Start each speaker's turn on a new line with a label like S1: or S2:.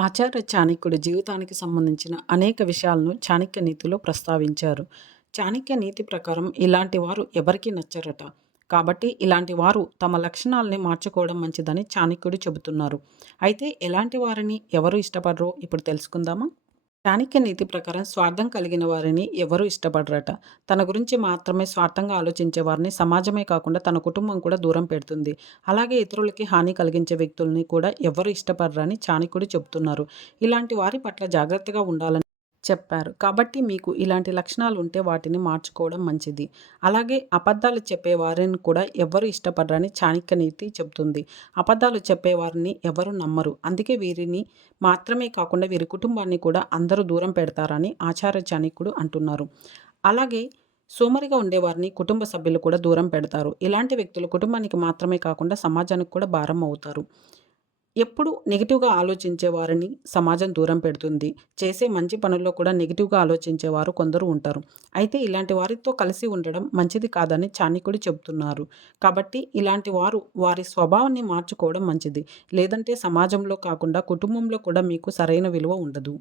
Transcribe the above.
S1: ఆచార్య చాణక్యుడు జీవితానికి సంబంధించిన అనేక విషయాలను చాణక్య నీతిలో ప్రస్తావించారు. చాణక్య నీతి ప్రకారం ఇలాంటి వారు ఎవరికీ నచ్చరట. కాబట్టి ఇలాంటి వారు తమ లక్షణాల్ని మార్చుకోవడం మంచిదని చాణక్యుడు చెబుతున్నారు. అయితే ఎలాంటి వారిని ఎవరు ఇష్టపడరో ఇప్పుడు తెలుసుకుందామా? చాణక్య నీతి ప్రకారం స్వార్థం కలిగిన వారిని ఎవరూ ఇష్టపడరట. తన గురించి మాత్రమే స్వార్థంగా ఆలోచించే వారిని సమాజమే కాకుండా తన కుటుంబం కూడా దూరం పెడుతుంది. అలాగే ఇతరులకి హాని కలిగించే వ్యక్తుల్ని కూడా ఎవరు ఇష్టపడరని చాణక్యుడు చెబుతున్నారు. ఇలాంటి వారి పట్ల జాగ్రత్తగా ఉండాలని చెప్పారు. కాబట్టి మీకు ఇలాంటి లక్షణాలు ఉంటే వాటిని మార్చుకోవడం మంచిది. అలాగే అబద్ధాలు చెప్పే వారిని కూడా ఎవరు ఇష్టపడరని చాణక్య నీతి చెబుతుంది. అబద్ధాలు చెప్పే వారిని నమ్మరు. అందుకే వీరిని మాత్రమే కాకుండా వీరి కుటుంబాన్ని కూడా అందరూ దూరం పెడతారని ఆచార్య చాణక్యుడు అంటున్నారు. అలాగే సోమరిగా ఉండేవారిని కుటుంబ సభ్యులు కూడా దూరం పెడతారు. ఇలాంటి వ్యక్తులు కుటుంబానికి మాత్రమే కాకుండా సమాజానికి కూడా భారం అవుతారు. ఎప్పుడు నెగిటివ్‌గా ఆలోచించే వారిని సమాజం దూరం పెడుతుంది. చేసే మంచి పనుల్లో కూడా నెగిటివ్‌గా ఆలోచించేవారు కొందరు ఉంటారు. అయితే ఇలాంటి వారితో కలిసి ఉండడం మంచిది కాదని చాణికుడు చెబుతున్నారు. కాబట్టి ఇలాంటి వారు వారి స్వభావాన్ని మార్చుకోవడం మంచిది. లేదంటే సమాజంలో కాకుండా కుటుంబంలో కూడా మీకు సరైన విలువ ఉండదు.